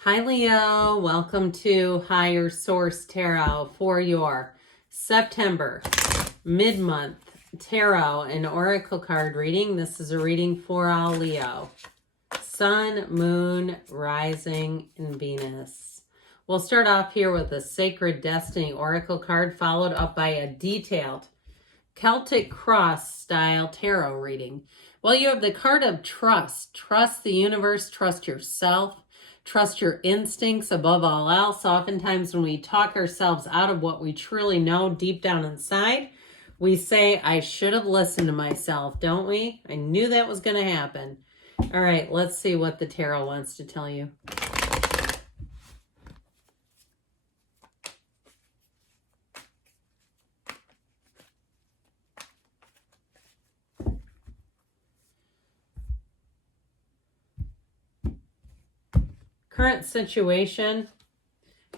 Hi, Leo. Welcome to Higher Source Tarot for your September mid-month tarot and oracle card reading. This is a reading for all Leo. Sun, Moon, Rising, and Venus. We'll start off here with a Sacred Destiny oracle card, followed up by a detailed Celtic Cross style tarot reading. Well, you have the card of trust. Trust the universe, trust yourself. Trust your instincts above all else. Oftentimes when we talk ourselves out of what we truly know deep down inside, we say, I should have listened to myself, don't we? I knew that was going to happen. All right, let's see what the tarot wants to tell you. Current situation,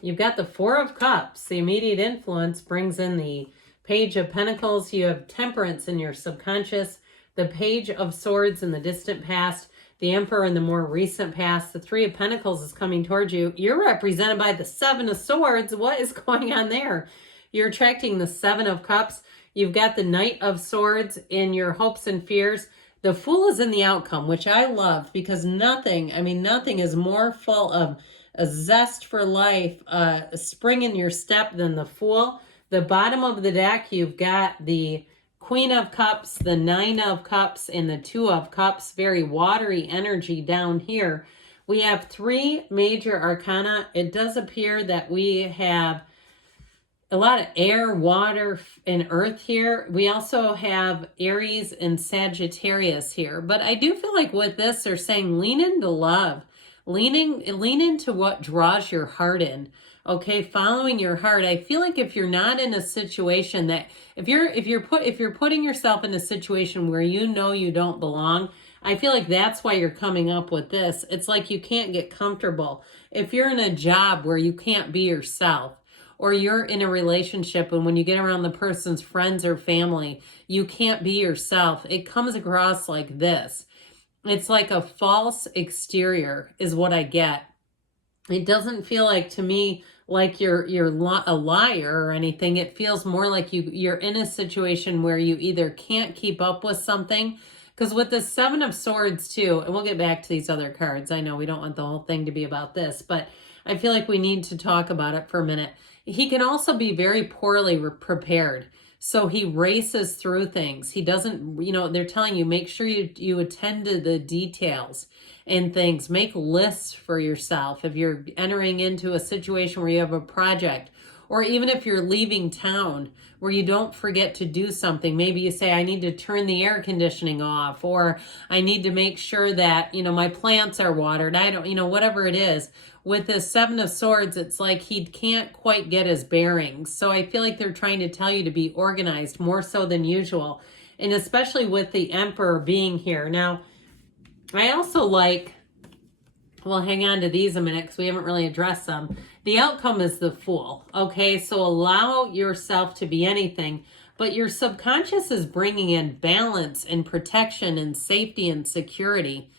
you've got the Four of Cups. The immediate influence brings in the Page of Pentacles. You have Temperance in your subconscious, the Page of Swords in the distant past, the Emperor in the more recent past. The Three of Pentacles is coming towards you. You're represented by the Seven of Swords. What is going on there? You're attracting the Seven of Cups. You've got the Knight of Swords in your hopes and fears. The Fool is in the outcome, which I love because nothing is more full of a zest for life, a spring in your step than the Fool. The bottom of the deck, you've got the Queen of Cups, the Nine of Cups, and the Two of Cups. Very watery energy down here. We have three major arcana. It does appear that we have a lot of air, water, and earth here. We also have Aries and Sagittarius here. But I do feel like with this, they're saying lean into love. Lean into what draws your heart in. Okay, following your heart. I feel like if you're not in a situation that if you're putting yourself in a situation where you know you don't belong, I feel like that's why you're coming up with this. It's like you can't get comfortable. If you're in a job where you can't be yourself, or you're in a relationship and when you get around the person's friends or family, you can't be yourself, it comes across like this. It's like a false exterior is what I get. It doesn't feel like to me like you're a liar or anything. It feels more like you're in a situation where you either can't keep up with something, because with the Seven of Swords too, and we'll get back to these other cards. I know we don't want the whole thing to be about this, but I feel like we need to talk about it for a minute. He can also be very poorly prepared. So he races through things. He doesn't, they're telling you, make sure you attend to the details and things. Make lists for yourself if you're entering into a situation where you have a project, or even if you're leaving town where you don't forget to do something. Maybe you say, I need to turn the air conditioning off, or I need to make sure that, my plants are watered. I don't, whatever it is. With the Seven of Swords, it's like he can't quite get his bearings. So I feel like they're trying to tell you to be organized more so than usual. And especially with the Emperor being here. Now, I also like, well, hang on to these a minute because we haven't really addressed them. The outcome is the Fool. Okay, so allow yourself to be anything, but your subconscious is bringing in balance and protection and safety and security.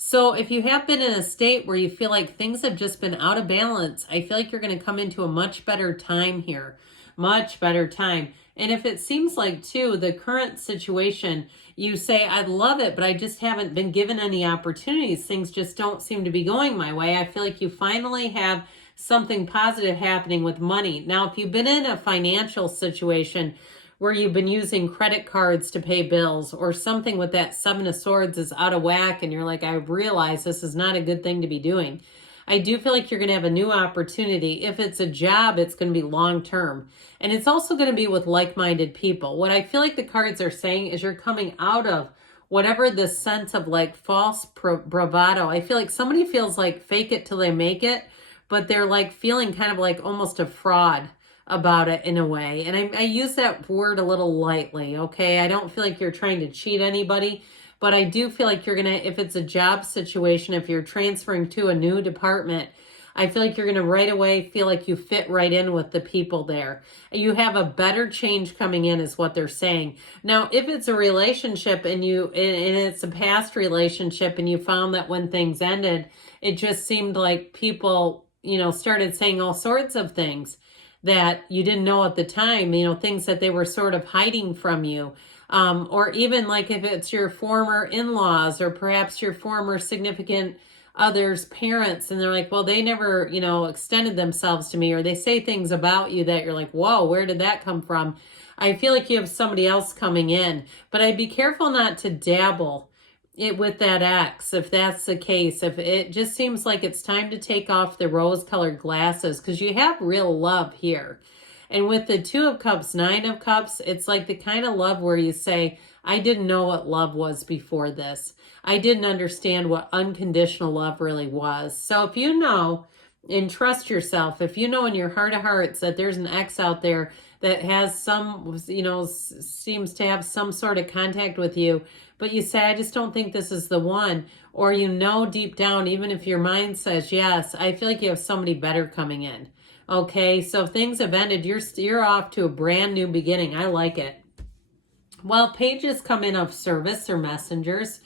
So if you have been in a state where you feel like things have just been out of balance, I feel like you're going to come into a much better time here. Much better time. And if it seems like, too, the current situation, you say, I love it, but I just haven't been given any opportunities. Things just don't seem to be going my way. I feel like you finally have something positive happening with money. Now, if you've been in a financial situation where you've been using credit cards to pay bills, or something with that Seven of Swords is out of whack and you're like, I realize this is not a good thing to be doing, I do feel like you're going to have a new opportunity. If it's a job, it's going to be long-term. And it's also going to be with like-minded people. What I feel like the cards are saying is you're coming out of whatever the sense of like false bravado. I feel like somebody feels like fake it till they make it, but they're like feeling kind of like almost a fraud about it in a way. And I use that word a little lightly, okay? I don't feel like you're trying to cheat anybody, but I do feel like you're going to, if it's a job situation, if you're transferring to a new department, I feel like you're going to right away feel like you fit right in with the people there. You have a better change coming in is what they're saying. Now, if it's a relationship and it's a past relationship and you found that when things ended, it just seemed like people, started saying all sorts of things that you didn't know at the time, things that they were sort of hiding from you. Or even like if it's your former in-laws or perhaps your former significant other's parents, and they're like, well, they never, extended themselves to me, or they say things about you that you're like, whoa, where did that come from? I feel like you have somebody else coming in, but I'd be careful not to dabble it with that ex, if that's the case. If it just seems like it's time to take off the rose-colored glasses, because you have real love here. And with the Two of Cups, Nine of Cups, it's like the kind of love where you say, I didn't know what love was before this. I didn't understand what unconditional love really was. So if you know and trust yourself, if you know in your heart of hearts that there's an ex out there that has some, seems to have some sort of contact with you, but you say, I just don't think this is the one, or deep down, even if your mind says yes, I feel like you have somebody better coming in. Okay, so if things have ended, you're off to a brand new beginning. I like it. Well, pages come in of service or messengers.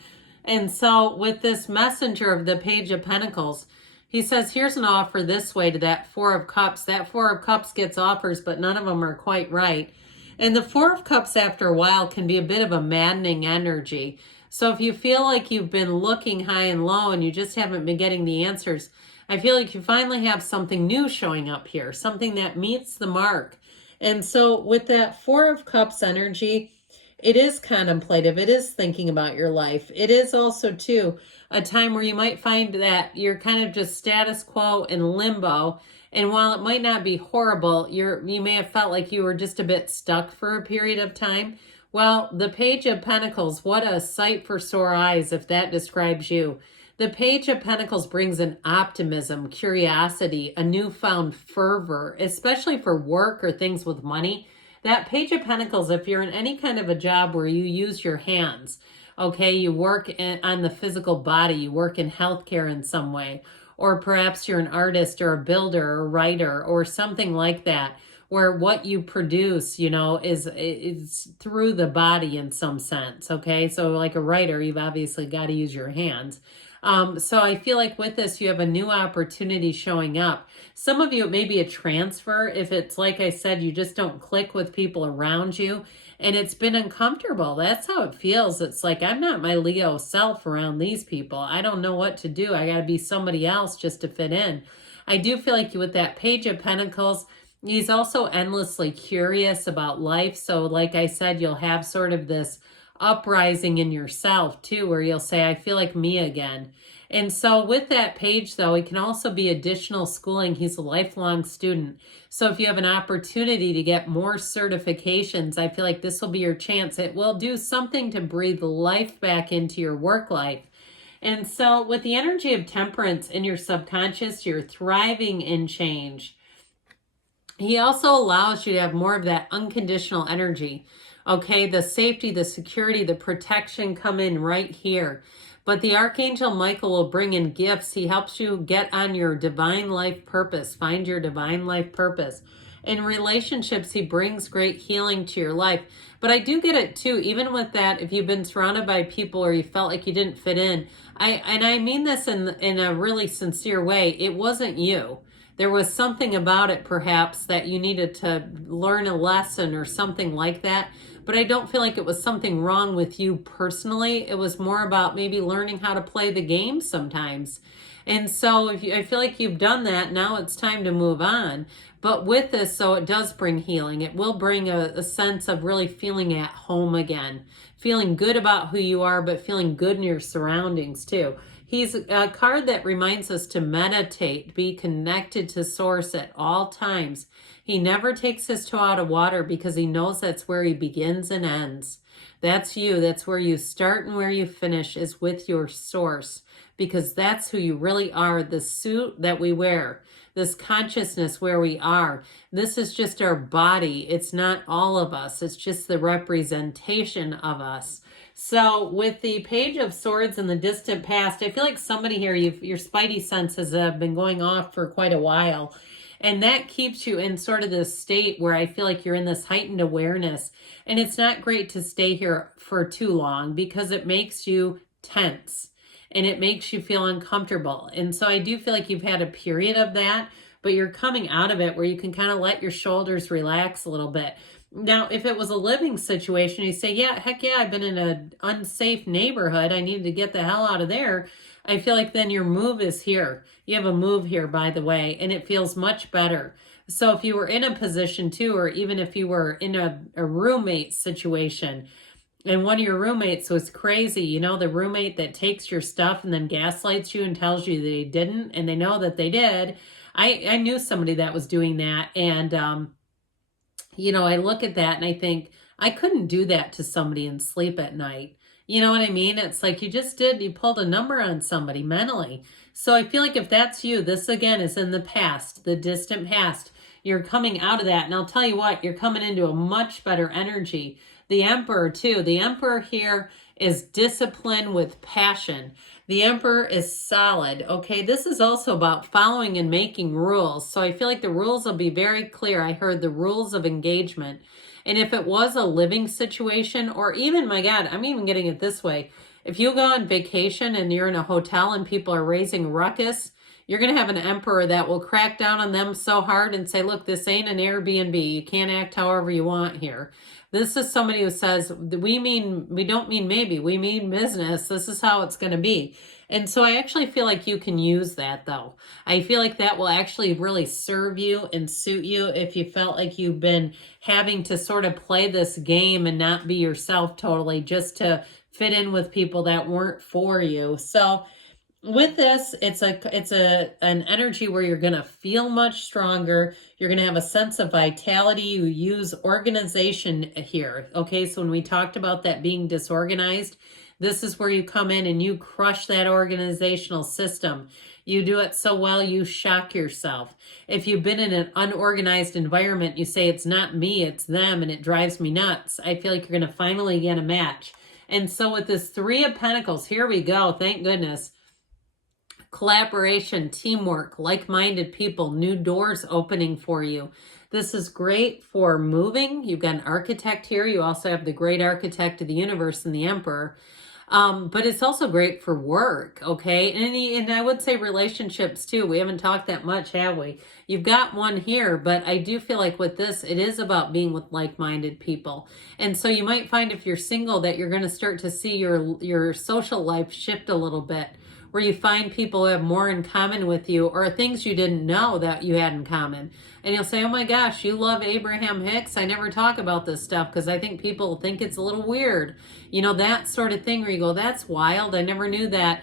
And so with this messenger of the Page of Pentacles, he says, here's an offer this way to that Four of Cups. That Four of Cups gets offers, but none of them are quite right. And the Four of Cups after a while can be a bit of a maddening energy. So if you feel like you've been looking high and low and you just haven't been getting the answers, I feel like you finally have something new showing up here, something that meets the mark. And so with that Four of Cups energy, it is contemplative. It is thinking about your life. It is also, too, a time where you might find that you're kind of just status quo in limbo. And while it might not be horrible, you may have felt like you were just a bit stuck for a period of time. Well, the Page of Pentacles, what a sight for sore eyes if that describes you. The Page of Pentacles brings an optimism, curiosity, a newfound fervor, especially for work or things with money. That Page of Pentacles, if you're in any kind of a job where you use your hands, okay, you work on the physical body, you work in healthcare in some way, or perhaps you're an artist or a builder or a writer or something like that, where what you produce, is through the body in some sense, okay? So like a writer, you've obviously got to use your hands. So I feel like with this, you have a new opportunity showing up. Some of you, it may be a transfer. If it's, like I said, you just don't click with people around you and it's been uncomfortable. That's how it feels. It's like, I'm not my Leo self around these people. I don't know what to do. I got to be somebody else just to fit in. I do feel like with that Page of Pentacles, he's also endlessly curious about life. So like I said, you'll have sort of this uprising in yourself too, where you'll say, I feel like me again. And so with that page though, it can also be additional schooling. He's a lifelong student. So if you have an opportunity to get more certifications, I feel like this will be your chance. It will do something to breathe life back into your work life. And so with the energy of Temperance in your subconscious, you're thriving in change. He also allows you to have more of that unconditional energy. Okay, the safety, the security, the protection come in right here. But the Archangel Michael will bring in gifts. He helps you get on your divine life purpose, find your divine life purpose. In relationships, he brings great healing to your life. But I do get it too, even with that, if you've been surrounded by people or you felt like you didn't fit in, I mean this in a really sincere way, it wasn't you. There was something about it perhaps that you needed to learn a lesson or something like that. But I don't feel like it was something wrong with you personally. It was more about maybe learning how to play the game sometimes. And so I feel like you've done that. Now it's time to move on. But with this, so it does bring healing. It will bring a sense of really feeling at home again. Feeling good about who you are, but feeling good in your surroundings too. He's a card that reminds us to meditate, be connected to Source at all times. He never takes his toe out of water because he knows that's where he begins and ends. That's you. That's where you start and where you finish is with your Source, because that's who you really are. The suit that we wear, this consciousness where we are, this is just our body. It's not all of us. It's just the representation of us. So with the Page of Swords in the distant past, I feel like somebody here, your spidey senses have been going off for quite a while. And that keeps you in sort of this state where I feel like you're in this heightened awareness. And it's not great to stay here for too long because it makes you tense and it makes you feel uncomfortable. And so I do feel like you've had a period of that, but you're coming out of it where you can kind of let your shoulders relax a little bit. Now, if it was a living situation, you say, yeah, heck yeah, I've been in an unsafe neighborhood. I needed to get the hell out of there. I feel like then your move is here. You have a move here, by the way, and it feels much better. So if you were in a position too, or even if you were in a roommate situation, and one of your roommates was crazy, you know, the roommate that takes your stuff and then gaslights you and tells you they didn't, and they know that they did. I knew somebody that was doing that, and you know, I look at that and I think, I couldn't do that to somebody and sleep at night. You know what I mean? It's like you pulled a number on somebody mentally. So I feel like if that's you, this again is in the past, the distant past. You're coming out of that. And I'll tell you what, you're coming into a much better energy. The Emperor too. The Emperor here is discipline with passion. The Emperor is solid. Okay, this is also about following and making rules. So I feel like the rules will be very clear. I heard the rules of engagement. And if it was a living situation, or even, my God, I'm even getting it this way. If you go on vacation and you're in a hotel and people are raising ruckus, you're going to have an Emperor that will crack down on them so hard and say, look, this ain't an Airbnb. You can't act however you want here. This is somebody who says, we don't mean maybe, we mean business. This is how it's going to be. And so I actually feel like you can use that though. I feel like that will actually really serve you and suit you if you felt like you've been having to sort of play this game and not be yourself totally just to fit in with people that weren't for you. So with this, it's an energy where you're going to feel much stronger. You're going to have a sense of vitality. You use organization here. Okay, so when we talked about that being disorganized, this is where you come in and you crush that organizational system. You do it so well, you shock yourself. If you've been in an unorganized environment, you say, it's not me, it's them, and it drives me nuts. I feel like you're going to finally get a match. And so with this Three of Pentacles, here we go. Thank goodness. Collaboration, teamwork, like-minded people, new doors opening for you. This is great for moving. You've got an architect here. You also have the great architect of the universe and the Emperor. But it's also great for work, okay? And I would say relationships too. We haven't talked that much, have we? You've got one here, but I do feel like with this, it is about being with like-minded people. And so you might find if you're single that you're going to start to see your social life shift a little bit, where you find people who have more in common with you or things you didn't know that you had in common. And you'll say, oh my gosh, you love Abraham Hicks. I never talk about this stuff because I think people think it's a little weird. You know, that sort of thing where you go, that's wild. I never knew that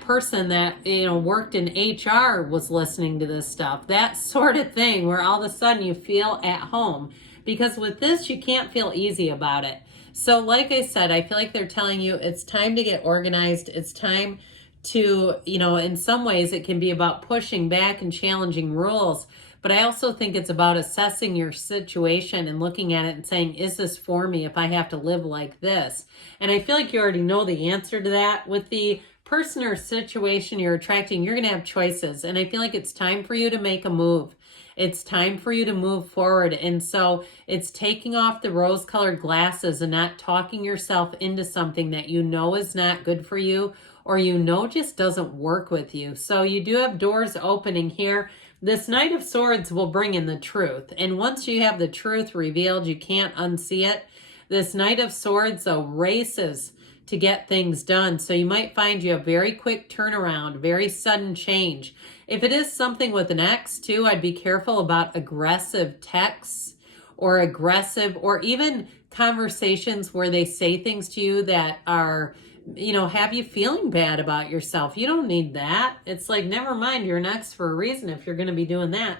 person that, you know, worked in HR was listening to this stuff. That sort of thing where all of a sudden you feel at home. Because with this, you can't feel easy about it. So like I said, I feel like they're telling you it's time to get organized. It's time to, you know, in some ways it can be about pushing back and challenging rules, but I also think it's about assessing your situation and looking at it and saying, is this for me if I have to live like this? And I feel like you already know the answer to that. With the person or situation you're attracting, you're going to have choices. And I feel like it's time for you to make a move. It's time for you to move forward. And so it's taking off the rose-colored glasses and not talking yourself into something that you know is not good for you, or you know just doesn't work with you. So you do have doors opening here. This Knight of Swords will bring in the truth. And once you have the truth revealed, you can't unsee it. This Knight of Swords, though, races to get things done. So you might find you have very quick turnaround, very sudden change. If it is something with an X too, I'd be careful about aggressive texts or aggressive or even conversations where they say things to you that are, you know, have you feeling bad about yourself. You don't need that. It's like, never mind, you're next for a reason if you're going to be doing that.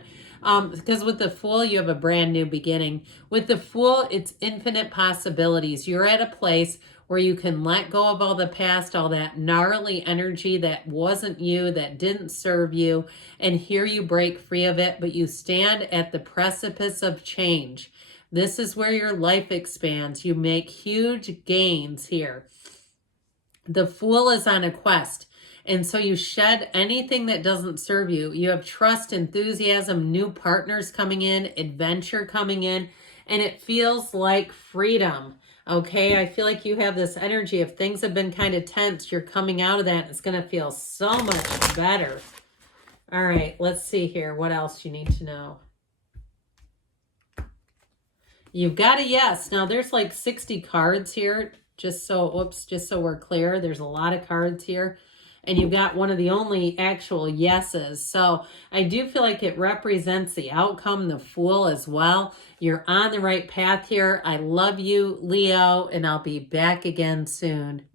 Because with the Fool, you have a brand new beginning. With the Fool, it's infinite possibilities. You're at a place where you can let go of all the past, all that gnarly energy that wasn't you, that didn't serve you, and here you break free of it, but you stand at the precipice of change. This is where your life expands. You make huge gains here. The Fool is on a quest. And so you shed anything that doesn't serve you. You have trust, enthusiasm, new partners coming in, adventure coming in, and it feels like freedom. Okay, I feel like you have this energy. If things have been kind of tense, you're coming out of that. And it's going to feel so much better. All right, let's see here. What else you need to know? You've got a yes. Now there's like 60 cards here. Just so we're clear. There's a lot of cards here. And you've got one of the only actual yeses. So I do feel like it represents the outcome, the Fool as well. You're on the right path here. I love you, Leo, and I'll be back again soon.